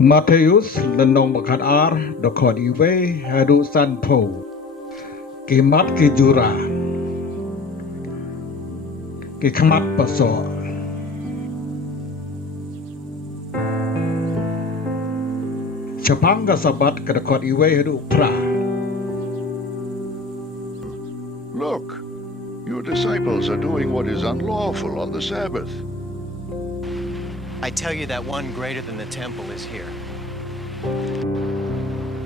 Matheus lenong bakat ar dokod iwe hadu san po kimat ki JURA ki kmat paso Shaphang Sabath ke dokod iwe hadu pra. Look, your disciples are doing what is unlawful on the Sabbath. I tell you that one greater than the temple is here.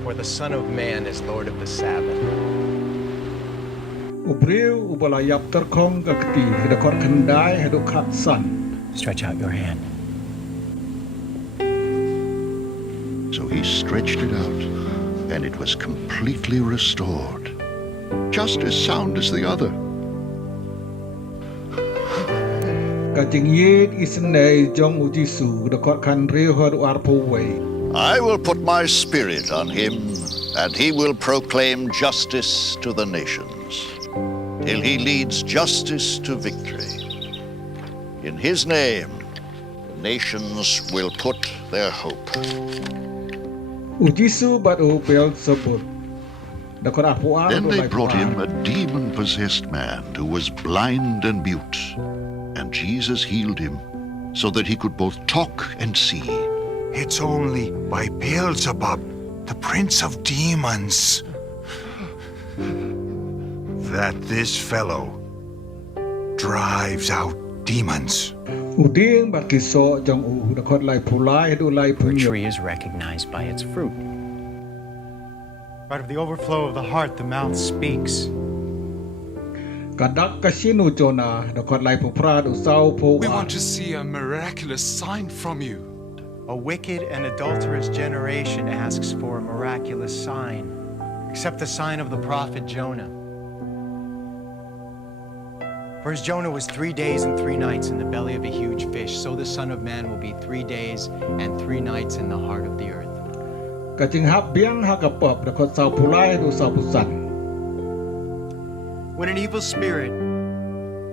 For the Son of Man is Lord of the Sabbath. Briew ubala iap-tyrkhong kakti dokod kendai hadu khat san. Stretch out your hand. So he stretched it out, and it was completely restored, just as sound as the other. Ka jingieid-isynei jong Jisu dokod KHRIST hadu arpu wei. I will put my spirit on him, and he will proclaim justice to the nations, till he leads justice to victory. In his name, the nations will put their hope. Jisu batu Beelzebul dokod arpu ar. Then they brought him a demon-possessed man who was blind and mute, and Jesus healed him, so that he could both talk and see. It's only by Beelzebul, the prince of demons, that this fellow drives out demons. Dieng bakiso jong dokod lai pulai hadu lai A punyo. tree is recognized by its fruit. Out of the overflow of the heart, the mouth speaks. Kadak kasinu Jona dokod lai pupra du sau po. We want to see a miraculous sign from you. A wicked and adulterous generation asks for a miraculous sign, except the sign of the prophet Jona. For as Jona was 3 days and 3 nights in the belly of a huge fish, so the Son of Man will be 3 days and 3 nights in the heart of the earth. Ka jinghap biang hakapop dokod sau pulai du sau pusan. When an evil spirit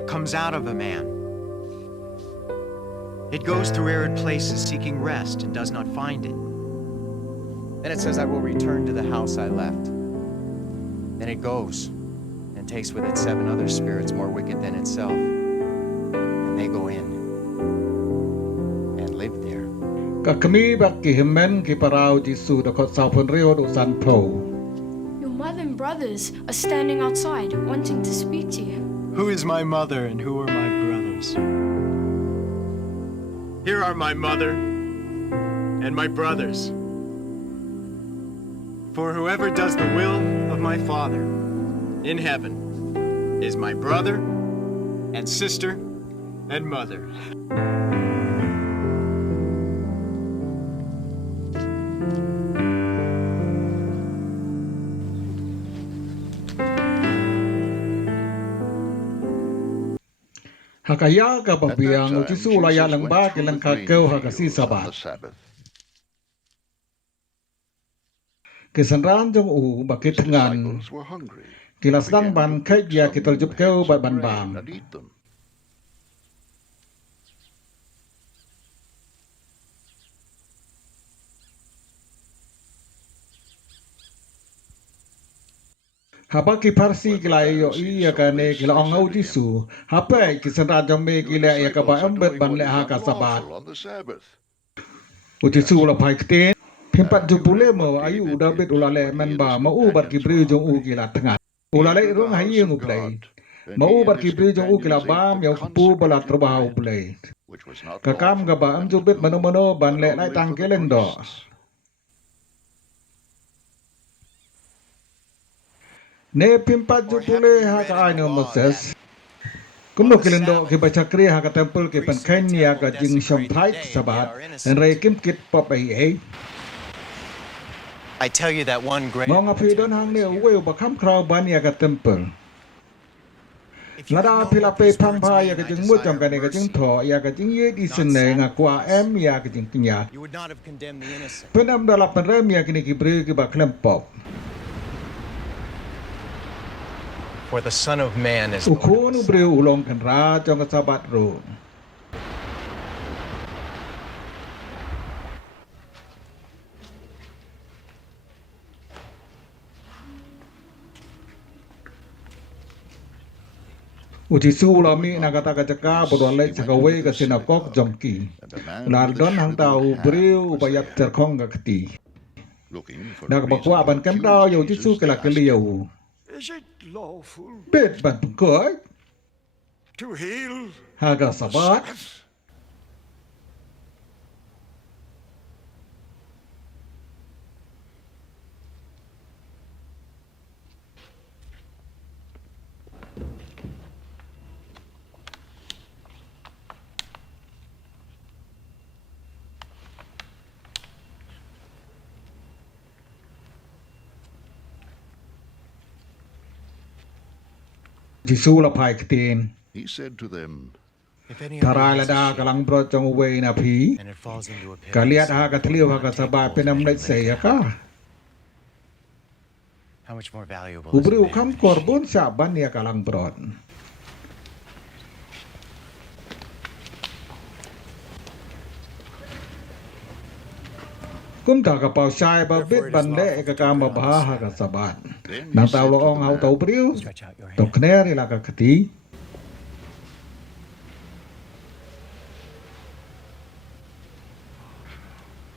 comes out of a man, it goes through arid places seeking rest and does not find it. Then it says, I will return to the house I left. Then it goes and takes with it 7 other spirits more wicked than itself. And they go in and live there. Ka kmie bak ki hynmen ki parau Jisu dokod sau punrio du san po. Your mother and brothers are standing outside, wanting to speak to you. Who is my mother and who are my brothers? Here are my mother and my brothers. For whoever does the will of my Father in heaven is my brother and sister and mother. Hakaya ka At that biang time, Jisu Jesus laya went lang ba through kilang the grain kakau fields hakasi on the Sabath. Sabbath. Kisanran jong bakit His ngan disciples were hungry. kilas Began dang ban to kai pick dia some kital jup kau heads bat of ban grain bam. and eat them. Haba ki Parsi kila yo iya kane kila ongau Jisu. Hapa kisanran jong me Your kila ya ka ba disciples are ambet doing ban what le is ha ka Sabath. unlawful on the Sabbath. Jisu la pai kten pimpat And ju you pule read mo what ayu David David did ulale when he men and ba his mau bar ki companions bri were jong hungry. kila tengah. He Ulale entered the rong house hayeng of uplay. God, and Mau he bar and ki his bri jong kila companions ate bam the yau pu bala consecrated terbahau bread, uplay. which was not Kakam lawful ga ba for am them ju to bit do, mano ban but le lai only tang for the keleng do. priests. Ne pimpat ju Or pule haven't you ha read ka in the aino law Moses. that Kumno on the kilendo ki Sabbath, baca kri ha ka temple ki pen priests in the kenya temple ka jing shom desecrate the thai day and yet Sabath are innocent? en rei kim kit pop ai. I tell you that one greater Mong than api the don hang temple ne is here. we ba kam krau ban ya ka temple. If you had Ngada known pila what pe these phang words pha ya mean, ka I jing mu chom desire ka ne ka jing mercy, tho ya ka jing iap-tyrkhong nga kwa em ya ka jing kinya. you would not have condemned the innocent. Penam dalam penrem ya kini ki bri ki ba klem pop. For the Son of Man is Lord of Ukun the bri Sabbath. ulong kan ra chong ka Sabath ro. Jisu lami nakata kacaka beroleh cakawe ke sinagog jongki. Lardon hang tahu briew iap-tyrkhong kati. looking for a Nak reason bakwa to ban kem accuse tao yo Jesus, Jisu they kela asked him, keliu. Is it lawful Bet ban pengkoi to heal haga on the Sabath. Sabbath? Jisu lapai ketin. he said to them, If any of you Trai has a lada sheep, kalang bro jong uwe na pi. and it falls into a pit, Kaliat or haga you teliu not haga take Sabath hold of it penam and let bring it saya to ka. life, how much more valuable is a Ubriu man kam than a korban sheep? ya kalang brod. Kum ta ka pau sai ba bit bande ka kam ba ha ka Sabath. then he Nang said tau to loong the hau tau man, briu. Stretch out your Tok hand. kner ila ka kati.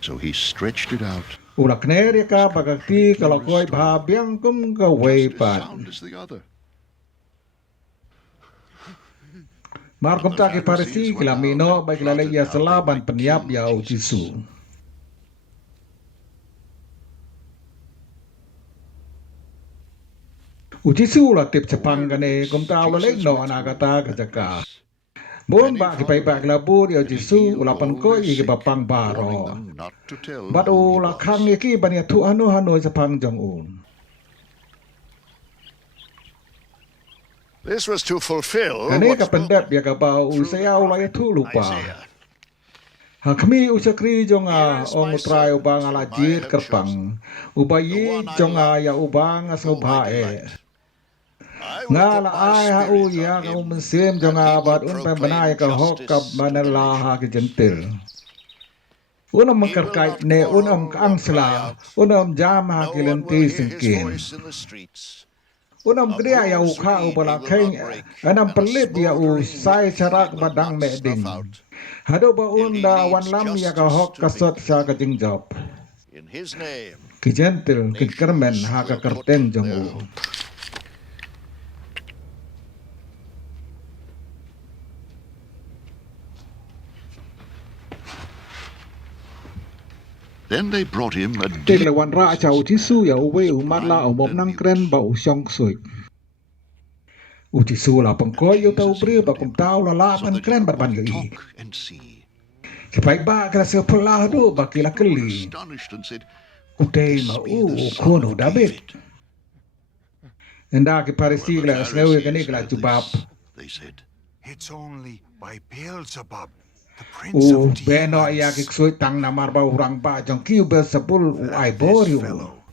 so he stretched it out. Ula kner ya ka bagakti kalau koi ba biang kum ka wei Just as pat. sound as the other. Mar kum ta ki Pharisee kila mino ba kila le ya selaban peniap ya u Jisu. Jisu la tip Shaphang kane kum ta ula le no na kata ka jaka. Bon ba ki pai ba kila bur ya Jisu ula pan ko i ki bapang warning baro. them not to tell Bat who he ula khang was. iki ban ya tu anu Shaphang jong un. This was to fulfill Kane what ka pendap ya ka ba u through the saya ula ya tu prophet lupa. Isaiah. Ha kami usakri jong Here is ong my Trai servant ubang ala whom I jit have kerpang. chosen, Ubayi the one I jong love, ya ubang in as whom I ngubha delight. e. I will Nga put la my ai ha u spirit ya on ka him, mensim jong and he will bat un pem proclaim banai ka hok ka justice to the manala ha ki nations. jentil. Unam He will makarkai not ne unam quarrel or cry angsla out. unam jam ha No ki one will lenti hear his singkin. voice in the streets. Unam A kriya ya u bruised kha u reed he bala will keng not break, anam and a pelip ya u smoldering sai wick he charak will badang not me snuff ding. out, Hado ba till he unda wan leads lam ya ka justice hok to ka sot victory. sha ka jingjop. In his name, Ki jentil ki kermen nations ha ka will put kerteng jong their u. hope. Then they brought him a Tek deep le wan ra cha u Jisu ya u we u mat la u blind mom and nang mute. kren ba u syong sui. U Jisu la pengkoi yu tau Jesus bri ba healed kum him, tau la la so ban that he kren could bat ban both yu i. talk and see. Ki pai ba kala se pelah do All ba the kila people were keli. astonished and said, U "Could tei this ma be the u son kono of David. David?" Enda ki When Pharisee the kala snewe kani Pharisees kala heard jubab. this, they said, It's only by Beelzebub, the prince U of beno ya ki demons. ksui tang namar ba urang ba jong ki u Beelzebul u ai That this bor yu. fellow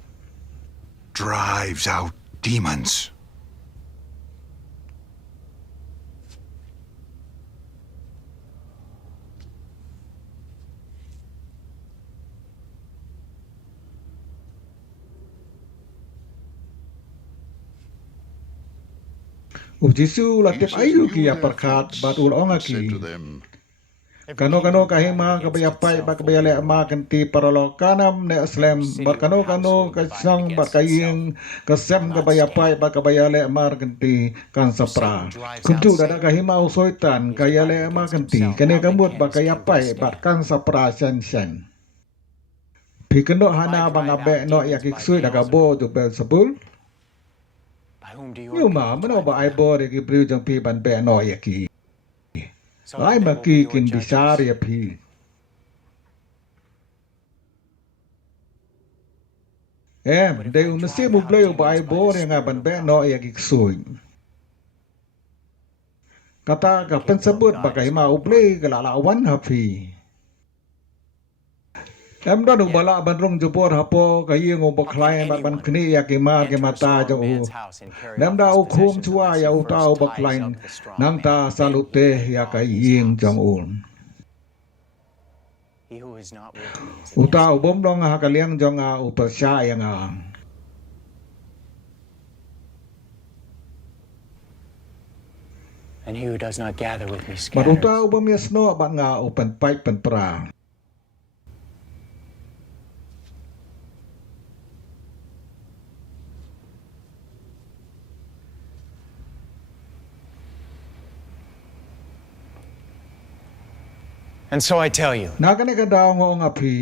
drives out demons. U Jisu la tip Jesus ayu knew ki ya their perkat thoughts bat ul onga and said to ki. them, Every Kano kingdom kahima divided kabaya against pai itself ba will kabaya be le ma ruined. kanti paralo kanam ne Every aslem city bar or kano household ka divided sang bar against itself kaying will kasem not kabaya pai stand. ba kabaya le mar kanti kan For Satan sapra. drives out Kumtu dada Satan. kahima usoitan He is kaya divided le ma against kanti himself. kane How then kamut can ba his kaya kingdom pai bar stand? kan sapra sen. Pikeno If I hana bang drive out abe no demons yakik by sui daga bo Beelzebul, tu Beelzebul. by whom do your Yuma people mano drive ba them ai out? bo ki briu jong pi ban be no yaki. So Ai then they ma will be ki your kin bisar judges. ya pi. But if De I mesti drive mu out bleu ba demons ai by the bo nga Spirit ban of be no God, yakik sui. Kata then the ka kingdom of pensebut God has bakai ma come upon uble you. ke la wan hafi. Em don Yet, bala ban rong jupor hapo ka yeng o how can baklai bar ban anyone kni ya ke mar ke enter a mata jo strong man's u. house and carry Nam off da his u khum possessions chua unless he ya u ta first u ties baklain. up the strong Nang ta man? Then he salute can ya ka rob his yeng jong house. un. He who is not with me is U against ta u me. bom dong ha ka liang jong a u percaya nga. And he who does not gather with me บัดอุตา scatters. อุบเมียสโนบัดงาอุปันไปปันปรา And so I tell you, นากันในกระดาวงองอภี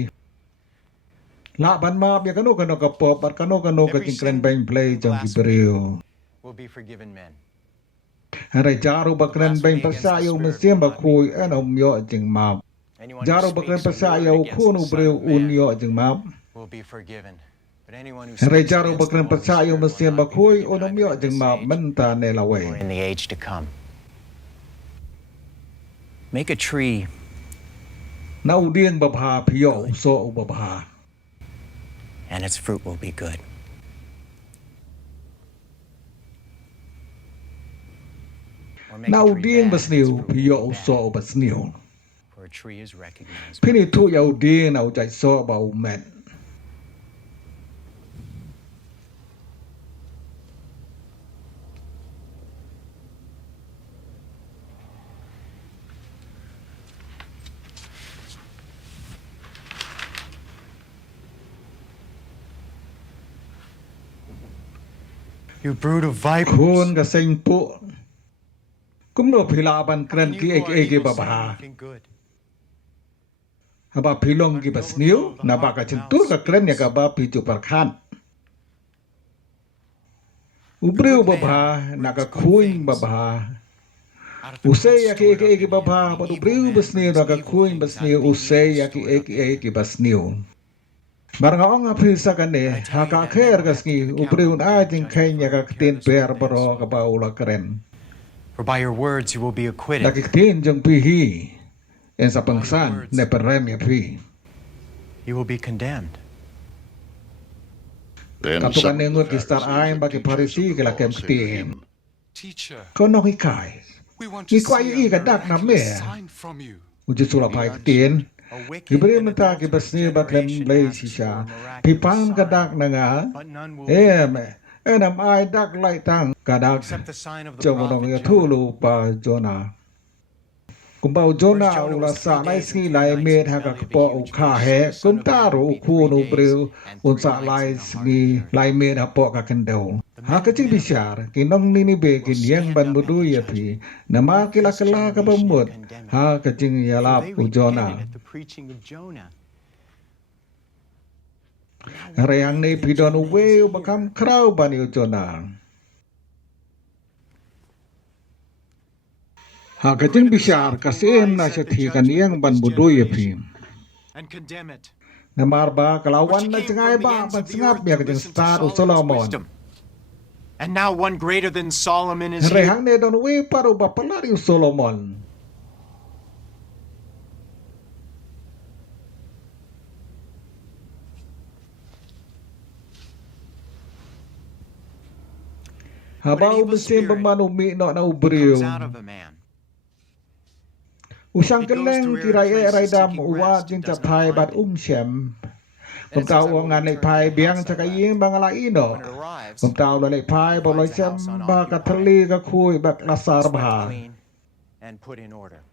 ละบันมาเบียกันโนกันโนกระปอบบัดกันโนกันโนกระจิงเกรนเบงเพลย์จงกิบริว will be forgiven men. อะไรจารุบักเรนเบงภาษาอยู่มันเสียมบักคุยเอ็นอมโยจิงมาบ Anyone จารุ who บักเรน speaks ภา a ษา word อยู่ against คู่นู the บริว Son of อุน Man โยจิงมาบ will be forgiven. But anyone who อะไร speaks จารุบั against กเรน the ภา Holy ษาอยู่ Spirit มันเสียม will บัก not คุย be อุนอม forgiven โย either จิง this มาบ age มันตาเนลเว or in the age to come. Make a tree นาอุเดียงบะพาพิโยโซอุบะพา and its fruit will be good. Or make นา a อุ tree เดียง bad บัส and นิว its fruit พิโย will be โซ bad. บัสนิว For a tree is recognized พิ by นิ its ทุยาอุเดียงนาอุใจโซบาอุเมน You brood of คูน vipers. กะเซ็งปุกุมโนพิลาบันเกรน Can กี you เอ who ก are เอกิ evil บะ say บา anything good? ฮะบาพิลงกิบัสนิวนาบากะจินตุลกะเกรนยะกะบาปิจุปะคานอุบริวบะบานากะคุยบะบา Usai yaki eki bapa padu briew besniu naga kuin besniu usai yaki eki besniu. Barang ong apisa kane haka kher gasni ubriu na jing kenya ka tin per baro ka baula keren. For by your words you will be acquitted. Laki tin jong pihi en sa pangsan ne perrem ya pi. You will be condemned. Then Katukan some of nengut the kistar Pharisees ain and bagi teachers parisi of the kila law kem said to tin. him, Teacher, Kono hikai. we want to Ikwai see i a kadak na me. miraculous sign from you. Uji sulapai tin. A wicked Ibri and menta ki adulterous besni baklem generation lay asks shisha. for a miraculous Pipam sign, kadak na nga. but none will be given Enam ai dak lai tang kadak except the sign of the Jomong prophet ya Jona. thulu pa Jona. Kumbau Jona Jonah ula was sa 3 lai days ski and 3 lai nights me in the ha ka belly of a po huge kha fish. he The Son kum of Man ta ru will be khu 3 nu days breu and un 3 sa nights lai in the heart of ski the earth. lai me ha po ka kendau. Ha ka chi bishar ki nong ni ni be ki niang ban mudu ya phi nama ki la kala ka ba mut ha ka ching ya la For they pu Jona. repented at the preaching of Jonah. Rayang ni pi don we ba kam krau ban yu Jona. Ha ka ching bishar ka sem na sha thi kan yang ban mudu ya phi. And condemn it. Namar ba For she kalawan na came cingay from the ba ends ban of the singap earth ya to ka ching listen to star Solomon's Solomon. wisdom. And now one greater than Solomon is here. Rehang ne don we paru ba palari Solomon. Habau besim pemanu mi no na ubriu. Comes out of a man. Usang He goes keleng through kirai arid places raidam seeking uwa rest jin and does not chapai find bat it. shem. Then Kum it says, tau "I will ngan le return to pai the biang house I chakayin left." bangala ino. When it arrives, Kum tau le pai he boloi finds the shem house ba unoccupied, katali ka kui bak lasar swept bah. clean and put in order.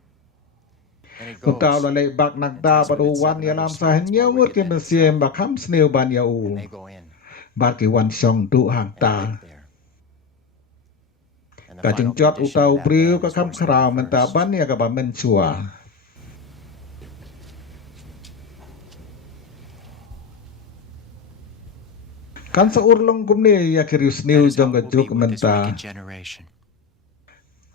And it Kum tau goes, le bak nak da takes with baru it wan 7 ya other lam spirits sahen more nya mut wicked ke than mesiem itself, ba kham sneu ban ya u. and they go in Ba ki wan song tu hang and ta. live there. And the Ka final jing jot condition utau of that briu man ka is kam worse than khrau the men ta first. ban ya ka ba men chua. Kan sa urlong kumni ya kirius That new is how jong it ka will be juk with men this ta. wicked generation.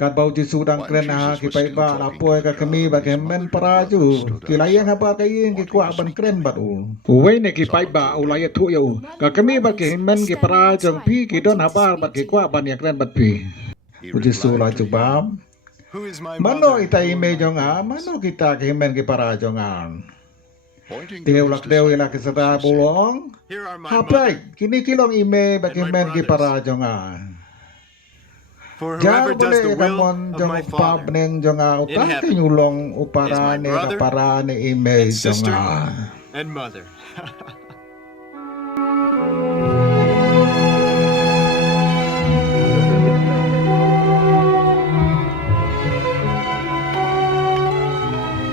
Kat bau Jisu dang While kren ha Jesus ki was pai still ba talking la to poe the ka kami crowd, ba his ke mother men and para brother ju stood ki la yang ha outside, ba ka yin ki wanting kwa to ban speak kren to bat him. u we ne ki pai Some ba told u la him, ya thu yu ka kami ba ke men ki para jong pi ki don ha ba ba ki kwa ban ya kren bat pi He u Jisu la replied ju to ba him, Who is my mano mother? itai Who are me my jong a parents? mano kita ki men ki para jong an pointing to Teu his lak deu ila ki disciples, sada he said, bulong Here are my ha mother pai kini kilong ime ba and ki my men ki para brothers. jong an For Jar whoever does boleh the will kamon of jong my pa Father beneng jong a in uta heaven kinyulong is upara my ne brother kapara ne ime and jong sister a and mother.